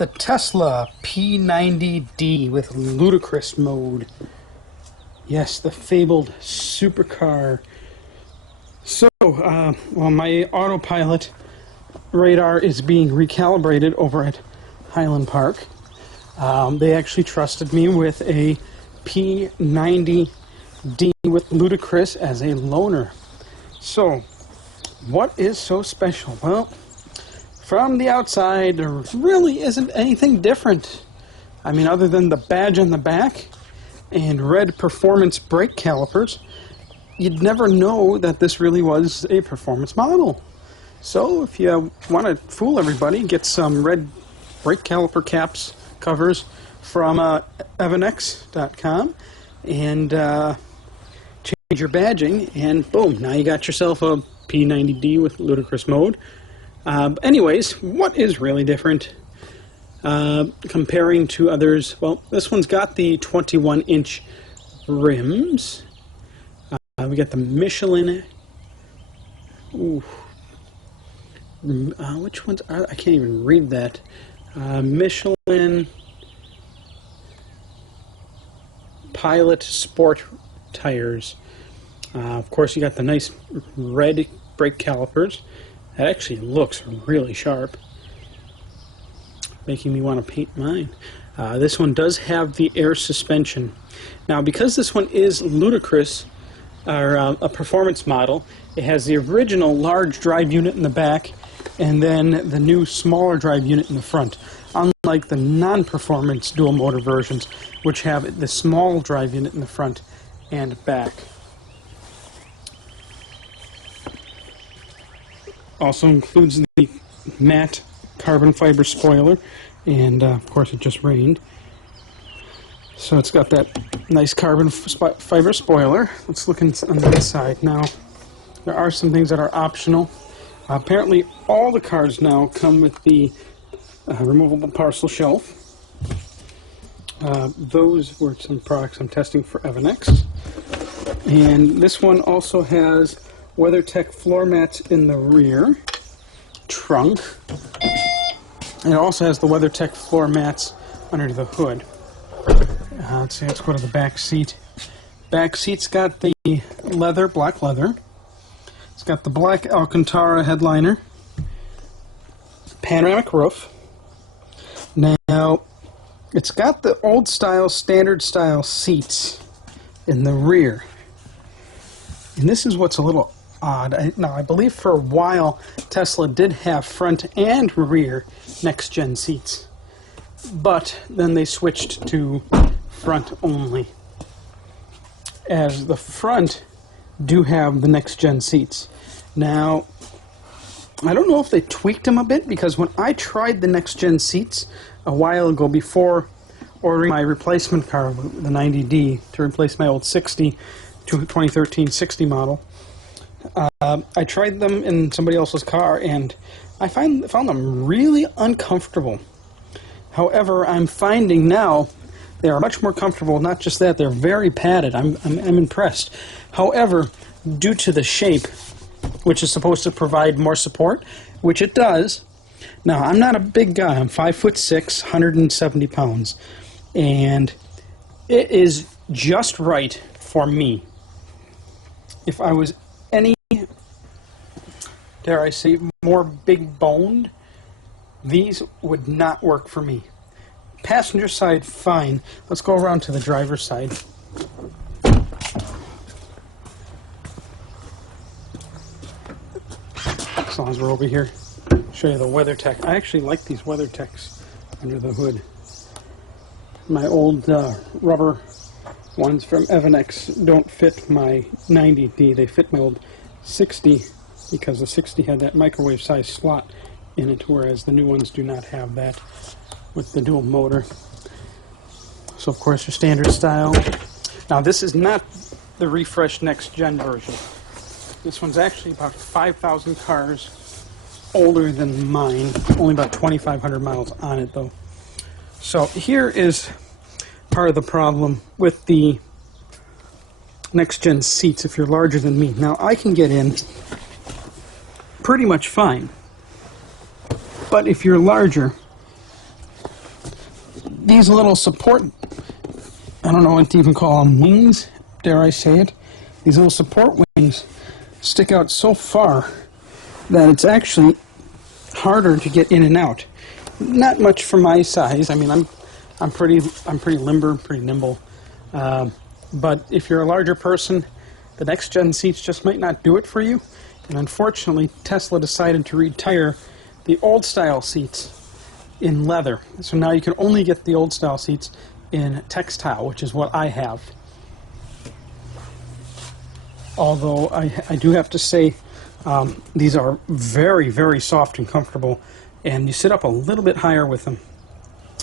the Tesla P90D with Ludicrous Mode. Yes, the fabled supercar. So, well, my Autopilot Radar is being recalibrated over at Highland Park. They actually trusted me with a P90D with Ludicrous as a loaner. So, what is so special? Well, from the outside, there really isn't anything different. I mean, other than the badge on the back and red performance brake calipers, you'd never know that this really was a performance model. So, if you want to fool everybody, get some red brake caliper caps covers from evanex.com and change your badging, and boom, now you got yourself a P90D with Ludicrous Mode. Anyways, what is really different comparing to others? Well, this one's got the 21-inch rims. We got the Michelin. Ooh. Which ones are? I can't even read that. Michelin Pilot Sport tires. Of course, you got the nice red brake calipers. That actually looks really sharp, making me want to paint mine. This one does have the air suspension. Now, because this one is ludicrous, or a performance model, it has the original large drive unit in the back, and then the new smaller drive unit in the front, unlike the non-performance dual motor versions, which have the small drive unit in the front and back. Also includes the matte carbon fiber spoiler, and of course it just rained. So it's got that nice carbon fiber spoiler. Let's look on the inside. Now, there are some things that are optional. Apparently all the cars now come with the removable parcel shelf. Those were some products I'm testing for Evanex. And this one also has WeatherTech floor mats in the rear trunk. And it also has the WeatherTech floor mats under the hood. Let's see, let's go to the back seat. Back seat's got the leather, black leather. It's got the black Alcantara headliner. Panoramic roof. Now, it's got the old style, standard style seats in the rear. And this is what's a little odd. Now, I believe for a while Tesla did have front and rear next-gen seats, but then they switched to front only, as the front do have the next-gen seats. Now, I don't know if they tweaked them a bit, because when I tried the next-gen seats a while ago before ordering my replacement car, the 90D, to replace my old 60, 2013 60 model, I tried them in somebody else's car, and I found them really uncomfortable. However, I'm finding now they are much more comfortable. Not just that, they're very padded. I'm impressed. However, due to the shape, which is supposed to provide more support, which it does. Now, I'm not a big guy. I'm 5'6", 170 pounds, and it is just right for me. If I was any, dare I say, more big-boned, these would not work for me. Passenger side, fine. Let's go around to the driver's side. As long as we're over here, show you the WeatherTech. I actually like these WeatherTechs under the hood. My old rubber ones from Evanex don't fit my 90D. They fit my old 60, because the 60 had that microwave size slot in it, whereas the new ones do not have that with the dual motor. So of course your standard style. Now, this is not the refreshed next gen version. This one's actually about 5,000 cars older than mine. Only about 2,500 miles on it though. So here is part of the problem with the next gen seats if you're larger than me. Now, I can get in pretty much fine. But if you're larger, these little support, I don't know what to even call them, wings, dare I say it, these little support wings stick out so far that it's actually harder to get in and out. Not much for my size. I mean, I'm pretty limber, pretty nimble. But if you're a larger person, the next gen seats just might not do it for you. And unfortunately, Tesla decided to retire the old style seats in leather. So now you can only get the old style seats in textile, which is what I have. Although I do have to say, these are very, very soft and comfortable, and you sit up a little bit higher with them.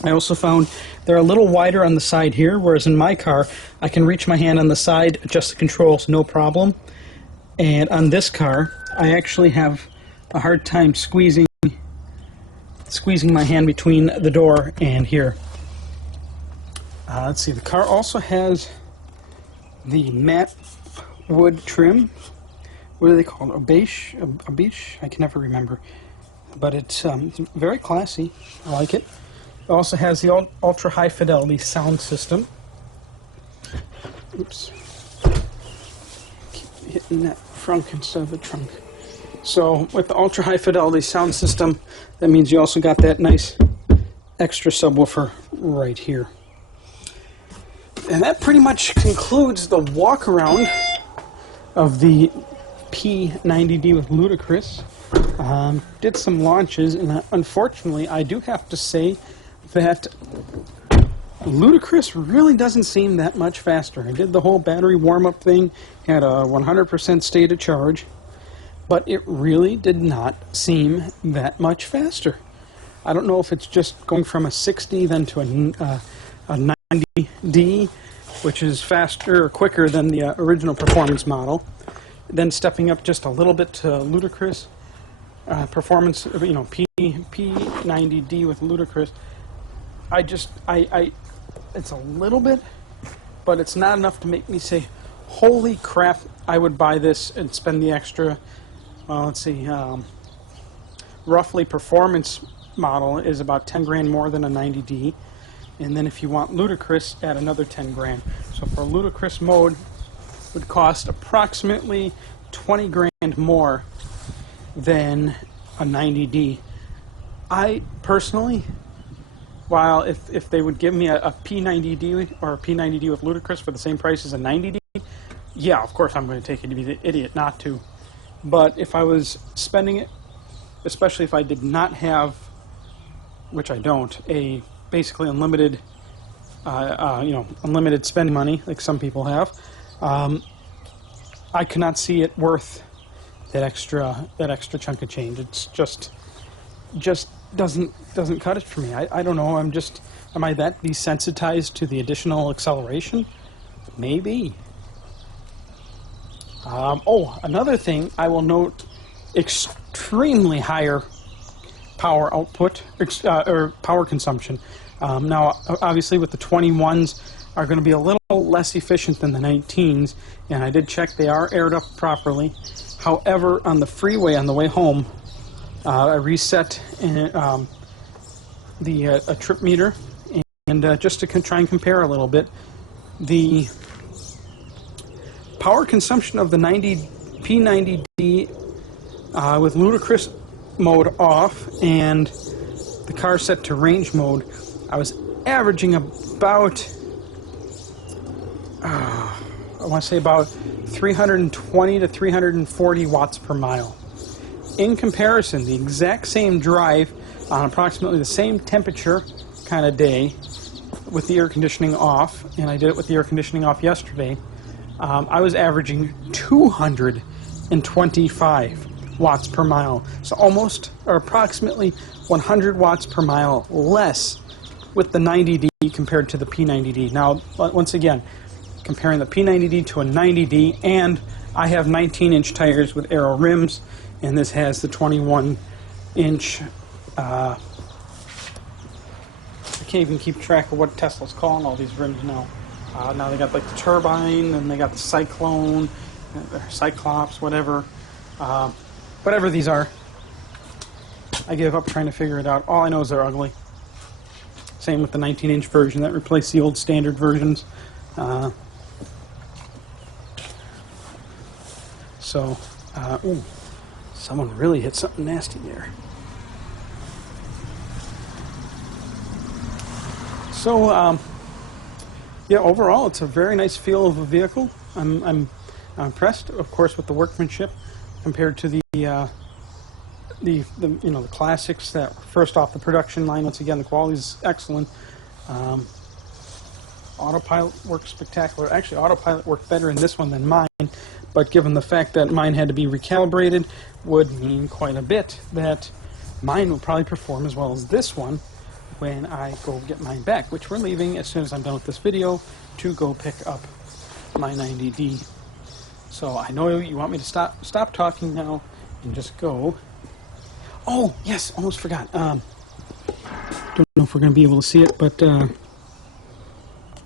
I also found they're a little wider on the side here, whereas in my car, I can reach my hand on the side, adjust the controls, no problem. And on this car, I actually have a hard time squeezing my hand between the door and here. Let's see, the car also has the matte wood trim. What are they called? A beige? A beige? I can never remember. But it's very classy. I like it. It also has the ultra high fidelity sound system. Oops. Keep hitting that frunk instead of the trunk. So with the ultra high fidelity sound system, that means you also got that nice extra subwoofer right here. And that pretty much concludes the walk around of the P90D with Ludicrous. Did some launches, and unfortunately I do have to say that Ludicrous really doesn't seem that much faster. I did the whole battery warm-up thing, had a 100% state of charge, but it really did not seem that much faster. I don't know if it's just going from a 60 then to a 90D, which is faster or quicker than the original performance model, then stepping up just a little bit to Ludicrous performance, you know, P90D with Ludicrous. It's a little bit, but it's not enough to make me say, holy crap, I would buy this and spend the extra, let's see, roughly performance model is about 10 grand more than a 90D. And then if you want Ludicrous, add another 10 grand. So for Ludicrous Mode, it would cost approximately 20 grand more than a 90D. I personally, while if they would give me a P90D or a P90D with Ludicrous for the same price as a 90D, yeah, of course I'm going to take it to be the idiot not to. But if I was spending it, especially if I did not have, which I don't, a basically unlimited, unlimited spending money like some people have, I cannot see it worth that extra chunk of change. It's just doesn't cut it for me. I don't know. Am I that desensitized to the additional acceleration? Maybe. Another thing I will note: extremely higher power output or power consumption. Now, obviously, with the 21s are going to be a little less efficient than the 19s, and I did check they are aired up properly. However, on the freeway on the way home, I reset the trip meter, and just to try and compare a little bit, the power consumption of the P90D with Ludicrous mode off and the car set to range mode, I was averaging about, I want to say about 320 to 340 watts per mile. In comparison, the exact same drive on approximately the same temperature kind of day with the air conditioning off, and I did it with the air conditioning off yesterday, I was averaging 225 watts per mile. So almost, or approximately 100 watts per mile less with the 90D compared to the P90D. Now, once again, comparing the P90D to a 90D, and I have 19-inch tires with aero rims, and this has the 21-inch, I can't even keep track of what Tesla's calling all these rims now. Now they got like the turbine, and they got the Cyclone, Cyclops, whatever. Whatever these are. I give up trying to figure it out. All I know is they're ugly. Same with the 19-inch version that replaced the old standard versions. Ooh, someone really hit something nasty there. So, yeah, overall, it's a very nice feel of a vehicle. I'm impressed, of course, with the workmanship compared to the classics that were first off the production line. Once again, the quality is excellent. Autopilot works spectacular. Actually, Autopilot worked better in this one than mine, but given the fact that mine had to be recalibrated, would mean quite a bit that mine will probably perform as well as this one when I go get mine back, which we're leaving as soon as I'm done with this video to go pick up my 90D. So I know you want me to stop talking now and just go. Oh, yes, almost forgot. Don't know if we're going to be able to see it, but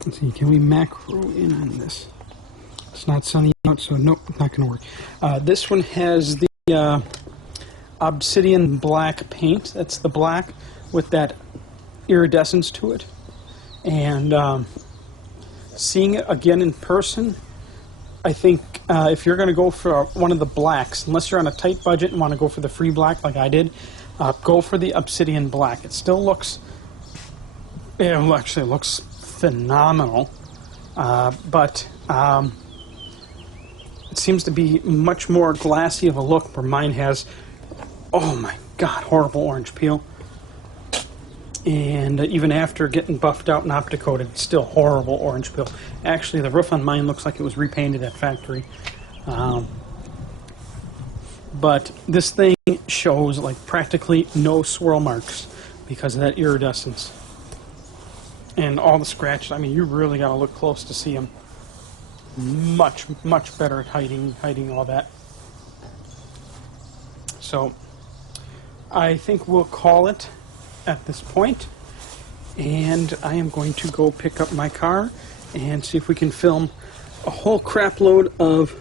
let's see, can we macro in on this? It's not sunny out, so nope, not going to work. This one has the obsidian black paint. That's the black with that iridescence to it. And seeing it again in person, I think if you're going to go for one of the blacks, unless you're on a tight budget and want to go for the free black like I did, go for the obsidian black. It still looks, it actually looks phenomenal, but it seems to be much more glassy of a look where mine has, oh my god, horrible orange peel. And even after getting buffed out and optic-coated, it's still horrible orange peel. Actually, the roof on mine looks like it was repainted at factory. But this thing shows like practically no swirl marks because of that iridescence. And all the scratches, I mean, you really got to look close to see them. Much, much better at hiding all that. So, I think we'll call it at this point, and I am going to go pick up my car and see if we can film a whole crap load of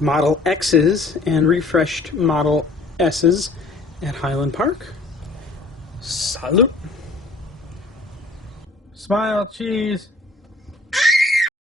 Model X's and refreshed Model S's at Highland Park. Salute! Smile, cheese!